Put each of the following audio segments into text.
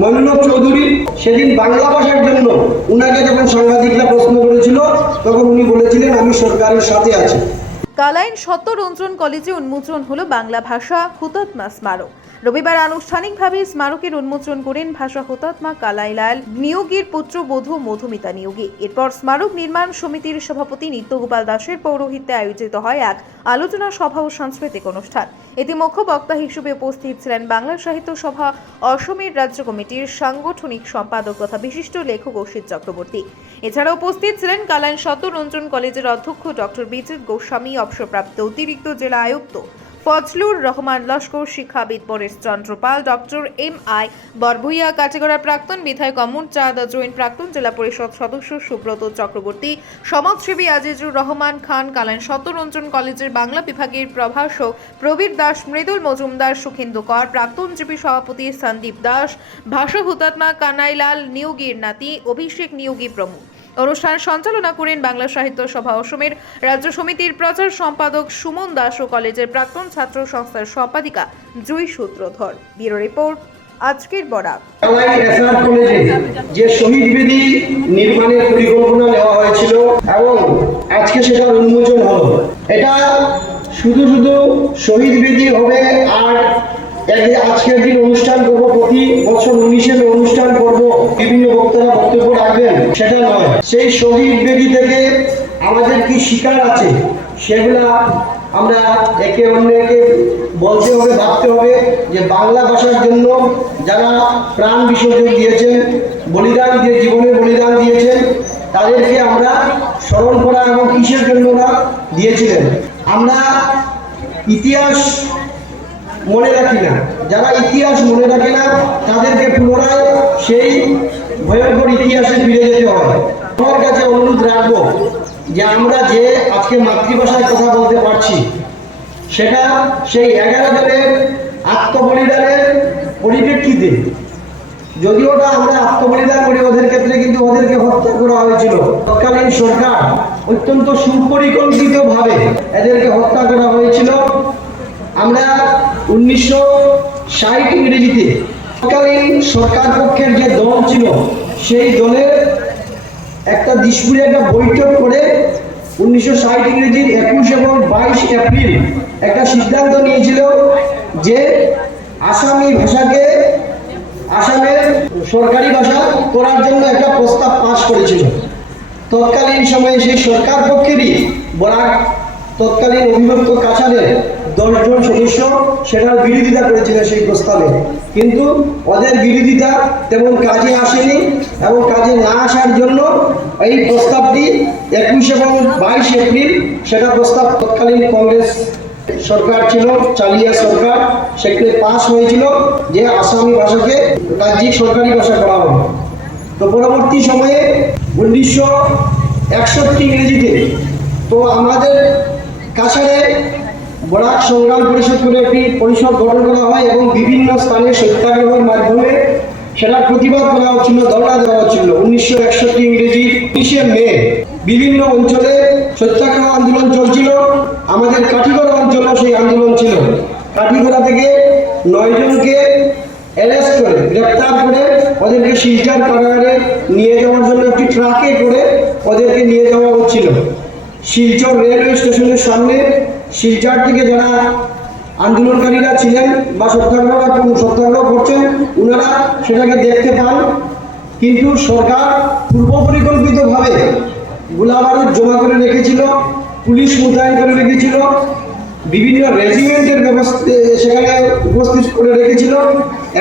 মইনুল চৌধুরী সেদিন বাংলা ভাষার জন্য উনাকে যখন সাংবাদিকরা প্রশ্ন করেছিল তখন উনি বলেছিলেন আমি সরকারের সাথে আছি। কালাইন সত্যরঞ্জন কলেজে উন্মোচন হলো বাংলা ভাষা হুতাত্মা স্মারক। রবিবার আনুষ্ঠানিকভাবে স্মারকের উন্মোচন করেন ভাষা হুতাত্মা কালাইলাল নিয়োগীর পুত্রবধূ মধুমিতা নিয়োগী। এরপর স্মারক নির্মাণ সমিতির সভাপতি নিত্যগোপাল দাসের পৌরোহিত্যে আয়োজিত হয় এক আলোচনা সভা ও সাংস্কৃতিক অনুষ্ঠান। এতে মুখ্য বক্তা হিসেবে উপস্থিত ছিলেন বাংলা সাহিত্য সভা অসমের রাজ্য কমিটির সাংগঠনিক সম্পাদক তথা বিশিষ্ট লেখক অসিত চক্রবর্তী। এছাড়া উপস্থিত ছিলেন কালাইন সত্যরঞ্জন কলেজের অধ্যক্ষ ডক্টর বিজিত গোস্বামী, অবসরপ্রাপ্ত অতিরিক্ত জেলা আয়ুক্ত ফজলুর রহমান লস্কর, শিক্ষাবিদ পরেশ চন্দ্র পাল, ডক্টর এম.আই. বরভুইয়া, কাটিগড়ার প্রাক্তন বিধায়ক অমর চাঁদ জৈন, প্রাক্তন জেলা পরিষদ সদস্য সুব্রত চক্রবর্তী, সমাজসেবী আজিজুর রহমান খান, কালাইন সত্যরঞ্জন কলেজের বাংলা বিভাগের প্রভাষক প্রবীর দাস, মৃদুল মজুমদার, সুখেন্দু কর, প্রাক্তন জিপি সভাপতি সন্দীপ দাস, ভাষা হুতাত্মা কানাইলাল নিয়োগীর নাতি অভিষেক নিয়োগী প্রমুখ। অনুষ্ঠান সঞ্চালনা করেন বাংলা সাহিত্য সভা অসমের রাজ্য সমিতির প্রচার সম্পাদক সুমন দাস ও কলেজের প্রাক্তন ছাত্র সংস্থার সম্পাদিকা জুই সূত্রধর। ব্যুরো রিপোর্ট, আজকের বরাক। কলেজে যে শহীদ বেদি নির্মাণের পরিকল্পনা নেওয়া হয়েছিল এবং আজকে সেটা উন্মোচন হলো। এটা শুধু শহীদ বেদি হবে আর আজকের দিন অনুষ্ঠান করবো, প্রতি বছর 19-এর অনুষ্ঠান করবো, বিভিন্ন বক্তারা বক্তব্য রাখবেন, সেটা নয়। সেই শহীদ বেদি থেকে আমাদের কি শিকার আছে সেগুলা আমরা একে অন্যকে বলতে হবে, ভাবতে হবে যে বাংলা ভাষার জন্য যারা প্রাণ বিসর্জন দিয়েছেন, বলিদান দিয়ে জীবনের বলিদান দিয়েছেন, তাদেরকে আমরা স্মরণ করা এবং কিসের জন্য দিয়েছিলেন। আমরা ইতিহাস মনে রাখি না, যারা ইতিহাস মনে রাখে না তাদেরকে পুনরায় সেই ভয়ঙ্কর ইতিহাসে ফিরে যেতে হয়। আমার কাছে অনুরোধ রাখবো যে আমরা যে আজকে মাতৃভাষায় কথা বলতে পারছি সেটা সেই 11 জনের আত্মবলিদানের পরিপ্রেক্ষিতে। যদিও আমরা আত্মবলিদান করি ওদের ক্ষেত্রে, কিন্তু ওদেরকে হত্যা করা হয়েছিল। তৎকালীন সরকার অত্যন্ত সুপরিকল্পিতভাবে এদেরকে হত্যা করা হয়েছিল। আমরা 1960 ইংরেজিতে তৎকালীন সরকার পক্ষের যে দল ছিল সেই দলের একটা দিশপুরে একটা বৈঠক করে 1960 ইংরেজির 21 এবং 22 এপ্রিল একটা সিদ্ধান্ত নিয়েছিল যে আসামি ভাষাকে আসামের সরকারি ভাষা করার জন্য একটা প্রস্তাব পাশ করেছিল। তৎকালীন সময়ে সেই সরকার পক্ষেরই বরাক তৎকালীন অভিভক্ত কাছাড়ের 10 জন সদস্য সেটার বিরোধিতা করেছিল সেই প্রস্তাবে, কিন্তু ওদের বিরোধিতা তেমন কাজে আসেনি এবং কাজে না আসার জন্য এই প্রস্তাবটি 21 এবং 22 এপ্রিল সেটা প্রস্তাব তৎকালীন কংগ্রেস সরকার ছিল, চালিয়া সরকার, সেখানে পাস হয়েছিল যে আসামি ভাষাকে রাজ্যিক সরকারি ভাষা করা হবে। তো পরবর্তী সময়ে 1961 ইংরেজিতে তো আমাদের কাছাড়ে বরাক সংগ্রাম পরিষদ বলে একটি পরিষদ গঠন করা হয় এবং বিভিন্ন স্থানে সত্যাগ্রহের মাধ্যমে সেটার প্রতিবাদ করা হচ্ছিল, ধর্ণা দেওয়া হচ্ছিল। 1961 ইংরেজি 19শে মে বিভিন্ন অঞ্চলে সত্যাগ্রহ আন্দোলন চলছিল। আমাদের কাঠিগড়া অঞ্চলেও সেই আন্দোলন ছিল। কাঠিগড়া থেকে 9 জনকে অ্যারেস্ট করে গ্রেপ্তার করে ওদেরকে শিলচর কারাগারে নিয়ে যাওয়ার জন্য একটি ট্রাকে করে ওদেরকে নিয়ে যাওয়া হচ্ছিল। শিলচর রেলওয়ে স্টেশনের সামনে শিলচর থেকে যারা আন্দোলনকারীরা ছিলেন বা সত্যাগ্রহ করছেন ওনারা সেটাকে দেখতে পান, কিন্তু সরকার পূর্ব পরিকল্পিতভাবে গোলাবারুদ জমা করে রেখেছিল, পুলিশ মোতায়েন করে রেখেছিল, বিভিন্ন রেজিমেন্টের ব্যবস্থা সেখানে উপস্থিত করে রেখেছিল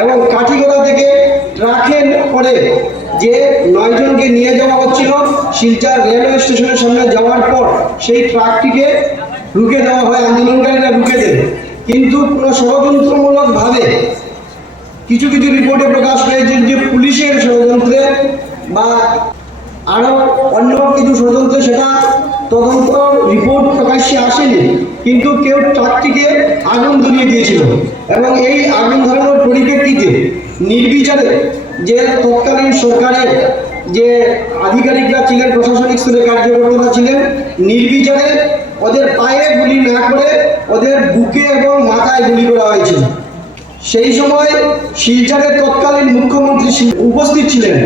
এবং কাঠিগড়া থেকে ট্রাকে করে যে 9 জনকে নিয়ে যাওয়া হচ্ছিল শিলচর রেলওয়ে স্টেশনের সামনে যাওয়ার পর সেই ট্রাকটিকে রুখে দেওয়া হয়, আন্দোলনকারীরা রুখে দেন। কিন্তু কোনো ষড়যন্ত্রমূলকভাবে কিছু রিপোর্টে প্রকাশ পেয়েছে যে পুলিশের ষড়যন্ত্রে বা আরও অন্য কিছু ষড়যন্ত্রে সেটা তদন্ত রিপোর্ট প্রকাশ্যে আসেনি, কিন্তু কেউ ট্রাকটিকে আগুন ধরিয়ে দিয়েছিল এবং এই আগুন ধরানোর পরিপ্রেক্ষিতে নির্বিচারে যে তৎকালীন সরকারের যে আধিকারিকরা ছিলেন, প্রশাসনিক স্তরে কার্যকর্তারা ছিলেন, নির্বিচারে ওদের পায়ে গুলি না করে ওদের বুকে এবং মাথায় গুলি করা হয়েছিল। সেই সময় শিলচরের তৎকালীন মুখ্যমন্ত্রী উপস্থিত ছিলেন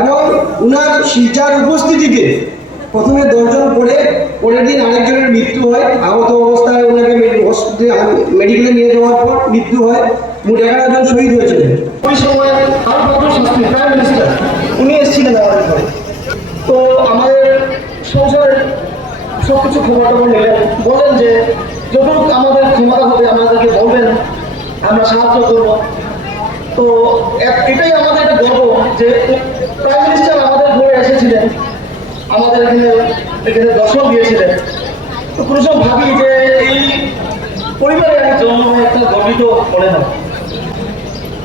এবং উনার শিলচার উপস্থিতিতে প্রথমে 10 জন পরে পরের দিন আরেকজনের মৃত্যু হয়। আহত অবস্থায় ওনাকে মেডিকেলে নিয়ে যাওয়ার পর মৃত্যু হয়। মোট 11 জন শহীদ হয়েছিলেন। ওই সময় শাস্ত্রী প্রাইম মিনিস্টার উনি এসেছিলেন আমাদের ঘরে। তো আমাদের সংসারের সব কিছু খবর টবর নিলেন, বলেন যে যতটুকু আমাদের ক্ষমতা হবে আমাদেরকে বলবেন, আমরা সাহায্য করব। তো এটাই আমাদের একটা গর্ব যে প্রাইম মিনিস্টার আমাদের ঘরে এসেছিলেন, আমাদের এখানে দর্শন দিয়েছিলেন। তো কোনো সময় ভাবি যে এই পরিবারে আমি জন্ম হয়ে একটা গর্বিত মনে হয়।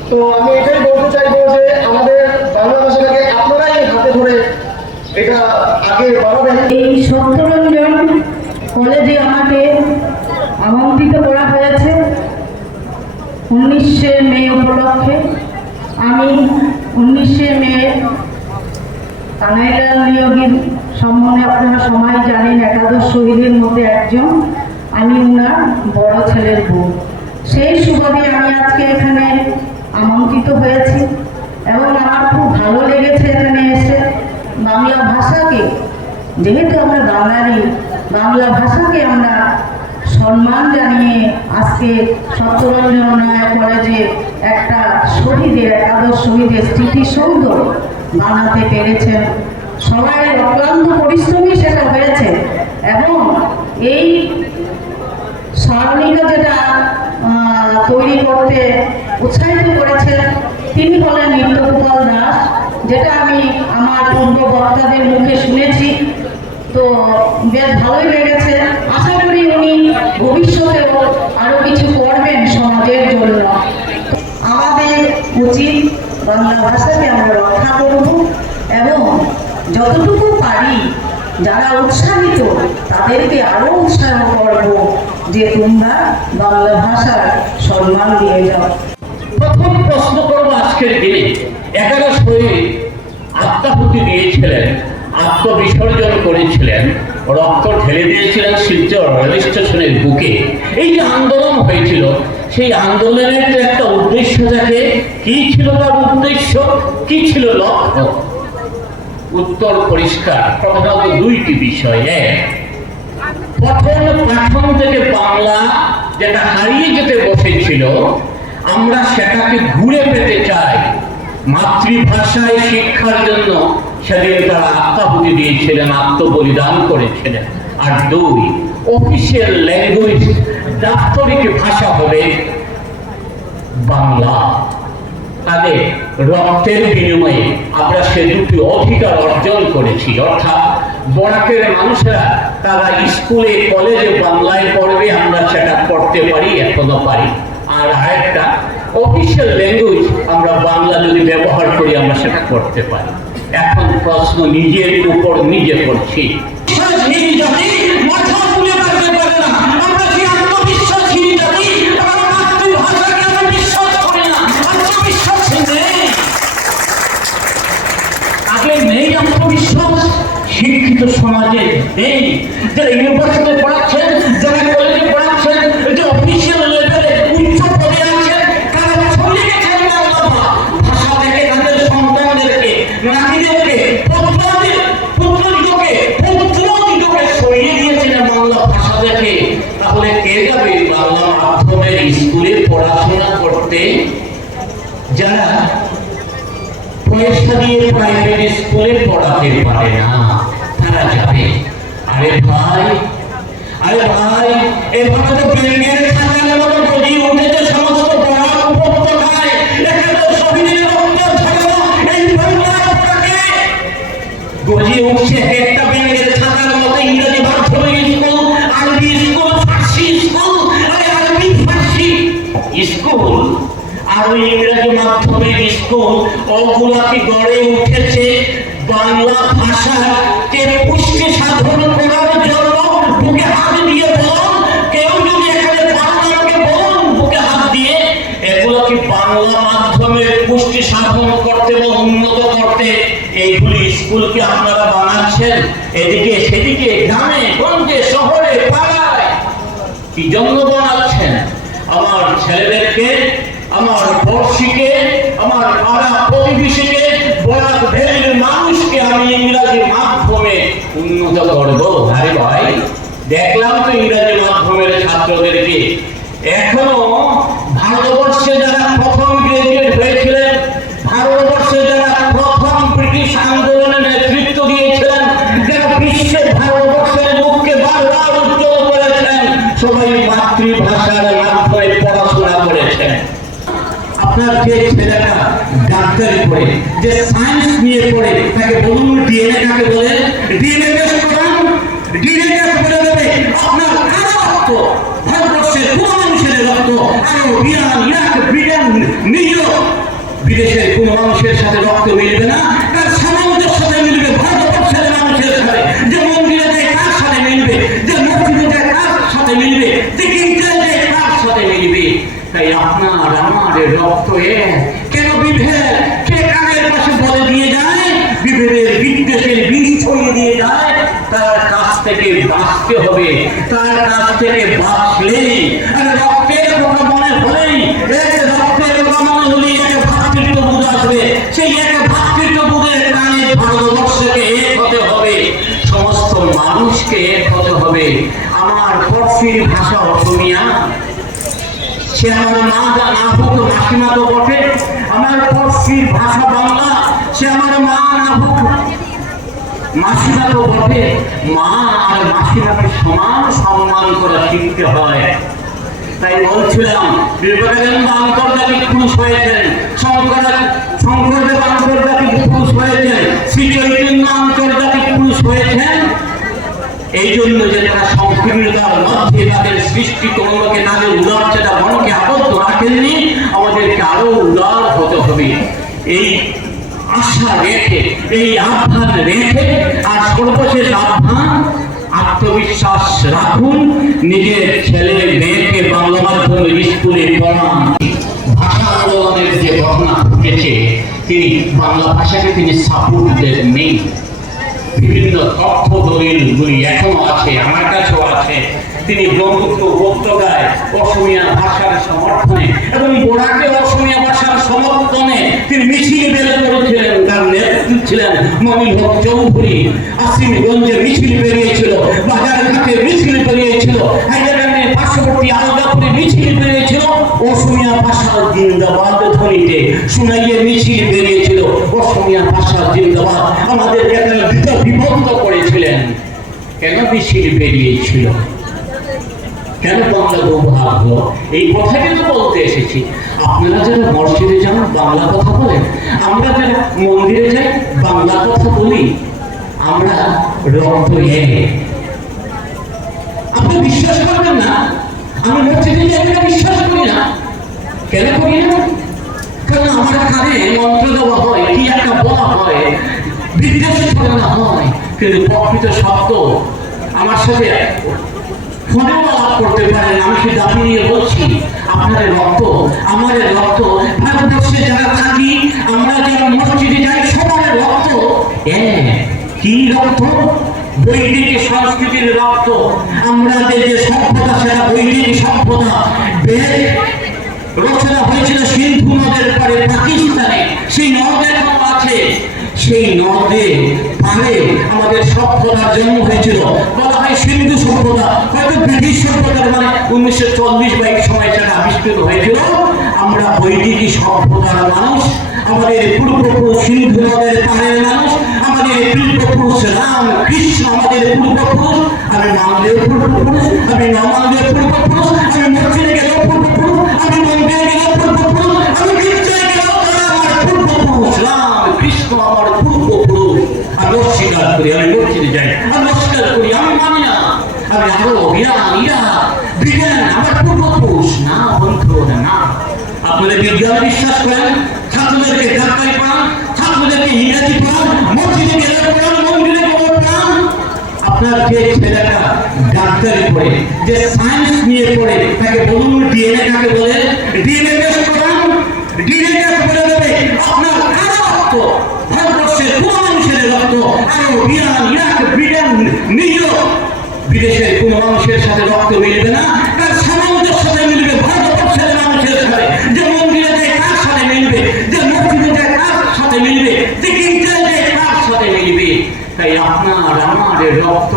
তো আমি এটাই বলতে চাইবো যে আমাদের বাংলা ভাষাটাকে আপনারাই হাতে ধরে এটা আগে বাড়াবেন। এই 17 জন কলেজে আমাকে আমন্ত্রিত করা হয়েছে 19শে মে উপলক্ষে। আমি 19শে মে কানাইলাল নিয়োগীর সম্বন্ধে আপনারা সবাই জানেন, একাদশ শহীদের মধ্যে একজন। আমি ওনার বড় ছেলের বউ। সেই সুবাদে আমি আজকে এখানে আমন্ত্রিত হয়েছি এবং আমার খুব ভালো লেগেছে এখানে এসে। বাংলা ভাষাকে, যেহেতু আমরা বাঙালি, বাংলা ভাষাকে আমরা সম্মান জানিয়ে আজকে সত্যরঞ্জন কলেজে একটা শহীদের, একাদশ শহীদের স্মৃতিসৌধ বানাতে পেরেছেন। সবাই অক্লান্ত পরিশ্রমী সেটা হয়েছে এবং এই স্মরণিকা যেটা তৈরি করতে উৎসাহিত করেছেন তিনি হলেন নিত্যগোপাল দাস, যেটা আমি আমার পূর্ব বক্তাদের মুখে শুনেছি। তো বেশ ভালোই লেগেছে। আশা করি উনি ভবিষ্যতেও আরো কিছু করবেন সমাজের জন্য। আমাদের উচিত বাংলা ভাষাকে আমরা রক্ষা করব এবং যতটুকু পারি যারা উৎসাহিত তাদেরকে আরো উৎসাহ করব যে তোমরা বাংলা ভাষার সম্মান দিয়ে যাও। প্রথম প্রশ্ন করব, আজকের দিনে 11 শহীদ আত্মাহুতি দিয়েছিলেন, আত্মবিসর্জন করেছিলেন, রক্ত ঢেলে দিয়েছিলেন শিলচর রেল স্টেশনের বুকে। এই যে আন্দোলন হয়েছিল, সেই আন্দোলনের তো একটা উদ্দেশ্য থাকে। কি ছিল তার উদ্দেশ্য, কি ছিল লক্ষ্য? উত্তর পরিষ্কার। প্রধানত 2টি বিষয়। প্রথম থেকে বাংলা যেটা হারিয়ে যেতে বসেছিল, আমরা সেটাকে ঘুরে পেতে চাই। মাতৃভাষায় শিক্ষার জন্য সেদিন তারা আত্মাহুতি দিয়েছিলেন, আত্মবলিদান করেছিলেন। আর 2, অফিসিয়াল ল্যাঙ্গুয়েজ, দাপ্তরিক ভাষা হবে বাংলা। তাদের রক্তের বিনিময়ে আমরা সে 2টি অধিকার অর্জন করেছি। অর্থাৎ বরাকের মানুষেরা তারা স্কুলে কলেজে বাংলায় পড়বে, আমরা সেটা করতে পারি, এখনো পারি। আর আরেকটা অফিসিয়াল ল্যাঙ্গুয়েজ আমরা বাংলা যদি ব্যবহার করি আমরা সেটা করতে পারি। এখন প্রশ্ন নিজের উপর নিজে করছি। শিক্ষিত সমাজে নেই। যারা ইউনিভার্সিটিতে পড়াচ্ছেন, যারা কলেজে পড়াচ্ছেন, যে অফিসিয়াল লেভেলে উচ্চ পদে আছেন, তারা চলে গেছেন বাংলা ভাষা থেকে তাদের সন্তানদেরকে, নাতিদেরকে, পুত্রদিগকে সরিয়ে দিয়েছেন বাংলা ভাষা থেকে। তাহলে কে যাবে বাংলা মাধ্যমের স্কুলে পড়াশোনা করতে? যারা পয়সা দিয়ে প্রাইভেট স্কুলে পড়াতে পারে না তারা যাবে। আরে ভাই এভাবে তো ব্যাংকের ছাতার মতো গজিয়ে উঠেছে সমস্ত বরাক উপত্যকায়। এখানে শহীদের রক্তের ছায়া এই বাংলার পতাকে গজিয়ে উঠছে একটা ব্যাংকের ছাতার মতো। ইংরেজি মাধ্যমিক স্কুল, আরবি স্কুল, ফার্সি স্কুল, আরবি ফার্সি স্কুল আর ইংরেজি মাধ্যমিক স্কুল, ওগুলাকে গড়ে উঠেছে বাংলা ভাষাকে পুষ্টি সাধন করার জন্য। বুকে হাত দিয়ে বলুন, কেউ যদি এখানে বাংলাকে বলুন বুকে হাত দিয়ে, এগুলোকে বাংলা মাধ্যমের পুষ্টি সাধন করতে বা উন্নত করতে এইগুলি স্কুলকে আপনারা বানাচ্ছেন। এদিকে সেদিকে, গ্রামে গঞ্জে, শহরে, পাড়ায় কি জন্য বানাচ্ছেন? আমার ছেলেদেরকে, আমার পড়শিকে, আমার পাড়া প্রতিবেশী যে ছেলেটা ডাক্তারি পড়ে, যে সায়েন্স নিয়ে পড়ে, তাকে বলুন ডিএনএ কাকে বলে? ডিএনএ টেস্ট করান, ডিএনএ টেস্ট করে দেবে আপনার কারো রক্ত, ভারতবর্ষের কোন মানুষের রক্ত আরো Iran, Iraq, Britain, new York, বিদেশের কোন মানুষের সাথে রক্ত মিলবে না, তার সামঞ্জস্যের সাথে মিলবে ভারতবর্ষের মানুষের সাথে। যে মন্দিরে যায় কার সাথে মিলবে, যে মসজিদে যায় কার সাথে মিলবে, যে গির্জায় যায় কার সাথে মিলবে। তাই আপনার আমার রক্ত কেন বিভেদ? কে কানের পাশে বলে দিয়ে যায়, বিভেদের বিদ্বেষের বীজ ছড়িয়ে দিয়ে যায়। তার কাছ থেকে বাঁচতে হবে, তার কাছ থেকে বাঁচলেই আর রক্তের কথা মনে হলেই, এক রক্তের কথা মনে হলেই এক ভাতৃত্ববোধ আসবে। সেই এক ভাতৃত্ববোধের কারণে ভারতবর্ষকে এক হতে হবে, সমস্ত মানুষকে এক হতে হবে। আমার পড়শির ভাষা অসমীয়া, সে আমার মা না হোক মাসিমা তো বটে। আমার পড়শির ভাষা বাংলা, সে আমার মা না হোক মাসিমা তো বটে। মা আর মাসিমাকে সমান সম্মান করা শিখতে হয়। তাই বলছিলাম বিবেকানন্দ আন্তর্জাতিক পুরুষ হয়েছেন, শঙ্করদেব আন্তর্জাতিক পুরুষ হয়েছেন, শ্রী চৈতন্য আন্তর্জাতিক পুরুষ হয়েছেন। এই জন্য যে তারা সংকীর্ণতার মধ্যে তাদের সৃষ্টি কর্মকে, তাদের উদারতা মনকে আবদ্ধ রাখেননি, আমাদেরকে আরো উদার হতে হবে। এই আশা রেখে, এই আহ্বান রেখে, আর সর্বশেষ আহ্বান, আত্মবিশ্বাস রাখুন, নিজের ছেলে মেয়েকে বাংলা মাধ্যমের স্কুলে পড়ান। ভাষা আন্দোলনের যে ঘটনা ঘটেছে, তিনি বাংলা ভাষাকে তিনি সাপোর্ট দেননি। বিভিন্ন তথ্য দলিলগুলি এখনো আছে, আমার কাছেও আছে। তিনি ব্রহ্মপুত্র উপত্যকায় অসমীয়া ভাষার সমর্থনে এবং বোরাকে অসমীয়া ভাষার সমর্থনে তিনি মিছিল বের করেছিলেন। তার নেতৃত্ব ছিলেন মনির হক চৌধুরী। আসিমগঞ্জে মিছিল বেরিয়েছিল, বাজারঘাটে মিছিল বেরিয়েছিল, হাইলাকান্দির পার্শ্ববর্তী আলগাপুরে মিছিল বেরিয়েছিল, অসমীয়া ভাষা জিন্দাবাদ ধ্বনিতে শুনাইয়ে মিছিল বেরিয়েছিল, অসমীয়া ভাষা জিন্দাবাদ। আমাদেরকে তারা বিভক্ত করেছিলেন। কেন মিছিল বেরিয়েছিল? কেন বাংলা দুভাগ হলো? এই কথাটি তো বলতে এসেছি। আপনারা যারা মসজিদে যান বাংলা কথা বলেন, আমরা যারা মন্দিরে যাই বাংলা কথা বলি। আমরা রক্ত আপনি বিশ্বাস করবেন না, আমি মসজিদে যাই এটা বিশ্বাস করি না। কেন করি না? কারণ আমার কানে মন্ত্র দেওয়া হয়, কি একটা বলা হয়, বিদ্বেষ ছড়ানো হয়, কিন্তু প্রকৃত সত্য আমার সাথে ফোনেও আলাপ করতে পারেন। আমি সে দাবি নিয়ে বলছি, আপনাদের রক্ত, আমাদের রক্ত, ভারতবর্ষে যারা থাকি, আমরা যারা মসজিদে যাই, সবার রক্ত কি রক্ত? বৈদিক সংস্কৃতির রক্ত। আমরা যে সভ্যতা, সেটা বৈদিক সভ্যতা। বেদ রচনা হয়েছিল সিন্ধু নদের পারে পাকিস্তানে, সেই নদ এখনো আছে। সেই নদে পারে আমাদের সভ্যতার জন্ম হয়েছিল। বলা হয় সিন্ধু সভ্যতা, হয়তো ব্রিটিশ সভ্যতার মানে 1940-22 সময় সেটা আবিষ্কৃত হয়েছিল। আমরা বৈদিক সভ্যতার মানুষ, আমাদের পূর্বপুরুষ সিন্ধু নদের পাড়ের মানুষ, আমাদের পূর্বপুরুষ রাম কৃষ্ণ আমাদের পূর্বপুরুষ। আমি মানলেও পূর্বপুরুষ, আমি না মানলেও পূর্বপুরুষ, আমি মসজিদে গেলেও পূর্বপুরুষ, আমি মন্দিরে গেলেও পূর্বপুরুষ, আমি গির্জায় গেলেও তারা আমার পূর্বপুরুষ। রাম কৃষ্ণ আমার পূর্বপুরুষ। আমি অস্বীকার করি, আমি মসজিদে যাই, আমি অস্বীকার করি, আমি মানি না। আমি আরো বিজ্ঞান আমার পূর্বপুরুষ না, বন্ধু না। আপনারা বিজ্ঞান বিশ্বাস করেন, ছাত্রদেরকে ডাক্তারি পড়ান, ছাত্রদেরকে ইংরেজি পড়ান, মসজিদে গেলে পড়ান, মন্দিরে পড়ান। আপনার যে ছেলেটা ডাক্তারি পড়ে, যে সায়েন্স নিয়ে পড়ে, তাকে বলুন ডিএনএ কাকে বলে? ডিএনএ টেস্ট করান, ডিএনএ টেস্ট করে দেবে আপনার কারো রক্ত, ভারতবর্ষের কোন মানুষের রক্ত আরো Iran, Iraq, Britain, new York, বিদেশের কোন মানুষের সাথে রক্ত মিলবে না, তার সামঞ্জস্যের সাথে মিলবে ভারতবর্ষের মানুষের সাথে। যে মন্দিরে যায় কার সাথে মিলবে, যে মসজিদে যায় কার সাথে মিলবে, যে গির্জায় যায় কার সাথে মিলবে। তাই আপনার আমার রক্ত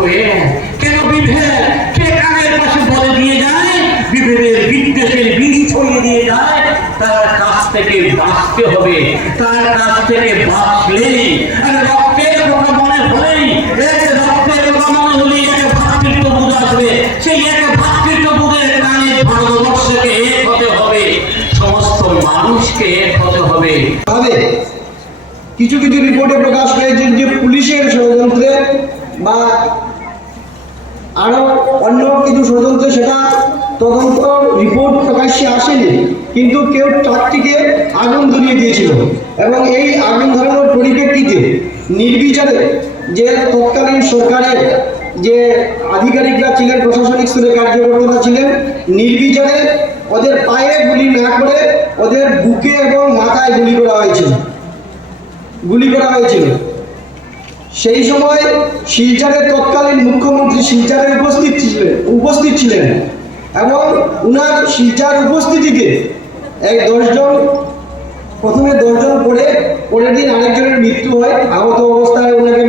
কেন বিভেদ? কে কানের পাশে বলে দিয়ে যায়, বিভেদের বিদ্বেষের বীজ ছড়িয়ে দিয়ে যায়। তার কাছ থেকে বাঁচতে হবে, তার কাছ থেকে বাঁচলেই আর রক্তের কথা মনে হলেই, এক রক্তের কথা মনে হলেই এক ভাতৃত্ববোধ আসবে। সেই এক ভাতৃত্ববোধের কারণে ভারতবর্ষকে এক হতে হবে, সমস্ত মানুষকে এক হতে হবে। ভাবে কিছু কিছু রিপোর্টে প্রকাশ পেয়েছে যে পুলিশের ষড়যন্ত্রে বা আরো অন্য কিছু ষড়যন্ত্রে সেটা তদন্ত রিপোর্ট প্রকাশ্যে আসেনি, কিন্তু কেউ ট্রাকটিকে আগুন ধরিয়ে দিয়েছিল এবং এই আগুন ধরানোর পরিপ্রেক্ষিতে নির্বিচারে যে তৎকালীন সরকারের যে আধিকারিকরা ছিলেন, প্রশাসনিক স্তরে কার্যকর্তারা ছিলেন, নির্বিচারে ওদের পায়ে গুলি না করে ওদের বুকে এবং মাথায় গুলি করা হয়েছিল। সেই সময় শিলচরের তৎকালীন মুখ্যমন্ত্রী শিলচরে উপস্থিত ছিলেন এবং উনার শিলচর উপস্থিতিতে প্রথমে 10 জন পরের দিন আরেকজনের মৃত্যু হয়, আহত অবস্থায় ওনাকে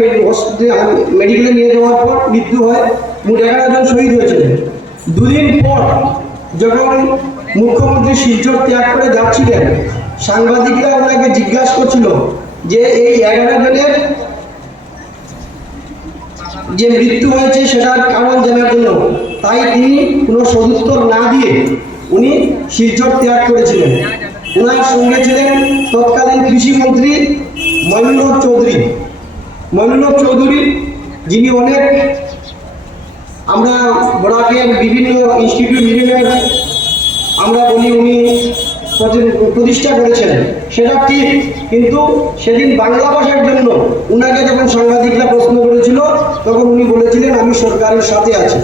মেডিকেলে নিয়ে যাওয়ার পর মৃত্যু হয়, মোট 11 জন শহীদ হয়েছিলেন। দুদিন পর যখন মুখ্যমন্ত্রী শিলচর ত্যাগ করে যাচ্ছিলেন, সাংবাদিকরা ওনাকে জিজ্ঞাসা করছিল যে এই 11 জনের যে মৃত্যু হয়েছে সেটার কারণ জানার জন্য, তাই তিনি কোনো সদুত্তর না দিয়ে উনি শিলচর ত্যাগ করেছিলেন। ওনার সঙ্গে ছিলেন তৎকালীন কৃষিমন্ত্রী ময়ূরভ চৌধুরী, যিনি অনেক আমরা বরাকের বিভিন্ন ইনস্টিটিউট আমরা বলি উনি প্রতিষ্ঠা করেছেন, সেটা ঠিক, কিন্তু সেদিন বাংলা ভাষার জন্য উনাকে যখন সাংবাদিকরা প্রশ্ন করেছিল তখন উনি বলেছিলেন আমি সরকারের সাথে আছি।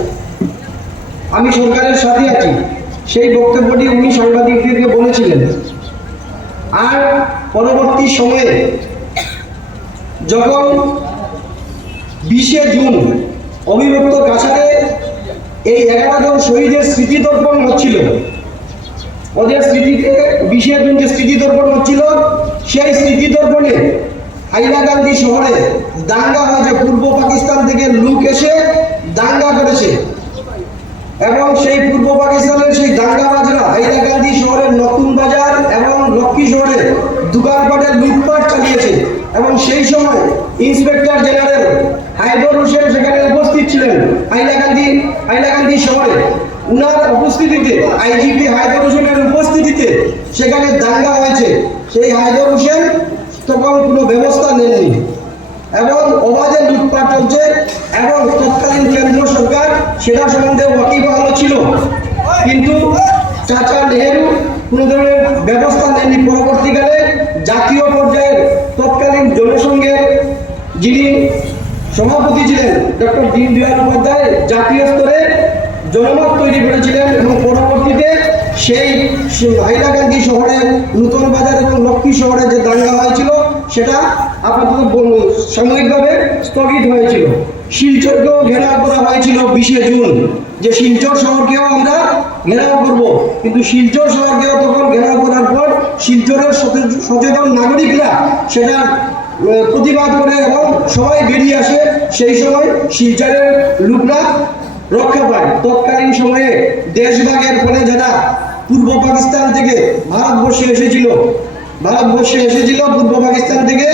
সেই বক্তব্যটি উনি সাংবাদিকদেরকে বলেছিলেন। আর পরবর্তী সময়ে যখন 20শে জুন অবিভক্ত কাছাড়ে এই 11 জন শহীদের স্মৃতিতর্পণ হচ্ছিল, ওদের স্মৃতিতে 20শে জুন যে স্মৃতিতর্পণ হচ্ছিল, সেই স্মৃতিতর্পণে হাইলাকান্দি শহরে দাঙ্গা হয়েছে। পূর্ব পাকিস্তান থেকে লোক এসে দাঙ্গা করেছে এবং সেই পূর্ব পাকিস্তানের সেই দাঙ্গাবাজরা হাইলাকান্দি শহরের নতুন বাজার এবং লক্ষ্মী শহরে দোকানপাটের লুটপাট চালিয়েছে এবং সেই সময় ইন্সপেক্টর জেনারেল হায়দর হোসেন সেখানে উপস্থিত ছিলেন হাইলাকান্দি শহরে। উনার উপস্থিতিতে, আইজিপি হায়দর হোসেনের উপস্থিতিতে সেখানে দাঙ্গা হয়েছে। সেই হায়দর হোসেন তখন কোনো ব্যবস্থা নেননি এবং অবাধে লুটপাট চলছে এবং তৎকালীন কেন্দ্র সরকার সেটা সম্বন্ধে ওয়াকিবহাল ছিল, কিন্তু চাচা নেহেরু কোনো ধরনের ব্যবস্থা নেননি। পরবর্তীকালে জাতীয় পর্যায়ের তৎকালীন জনসংঘের যিনি সভাপতি ছিলেন ডক্টর দীনদয়াল উপাধ্যায় জাতীয় স্তরে জনমত তৈরি করেছিলেন এবং পরবর্তীতে সেই হাইলাকান্দি শহরে, নতুন বাজার এবং লক্ষ্মী শহরে যে দাঙ্গা হয়েছিল সেটা আপাতত সাময়িকভাবে স্থগিত হয়েছিল। শিলচরকেও ঘেরাও করা হয়েছিল 20শে জুন, যে শিলচর শহরকেও আমরা ঘেরাও করব, কিন্তু শিলচর শহরকেও তখন ঘেরাও করার পর শিলচরের সচেতন নাগরিকরা সেটা প্রতিবাদ করে এবং সবাই বেরিয়ে আসে। সেই সময় শিলচরের লোকরা রক্ষা পায়। তৎকালীন সময়ে দেশভাগের ফলে যারা পূর্ব পাকিস্তান থেকে ভারতবর্ষে এসেছিল পূর্ব পাকিস্তান থেকে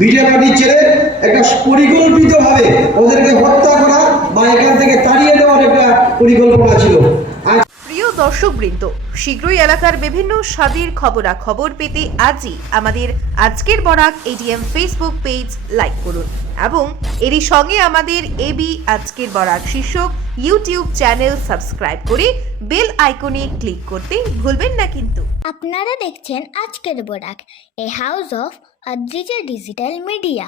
বিজে পার্টি ছেড়ে একটা পরিকল্পিতভাবে ওদেরকে হত্যা করা বা এখান থেকে তাড়িয়ে দেওয়ার একটা পরিকল্পনা ছিল। প্রিয় দর্শকবৃন্দ, শীঘ্রই এলাকার বিভিন্ন স্বাদের খবরাখবর পেতে আজই আমাদের আজকের Barak ADM Facebook page like করুন এবং এরই সঙ্গে আমাদের এবি আজকের বরাক শীর্ষক ইউটিউব চ্যানেল সাবস্ক্রাইব করে বেল আইকনে ক্লিক করতে ভুলবেন না কিন্তু। আপনারা দেখছেন আজকের Barak, a house of Adrija digital media.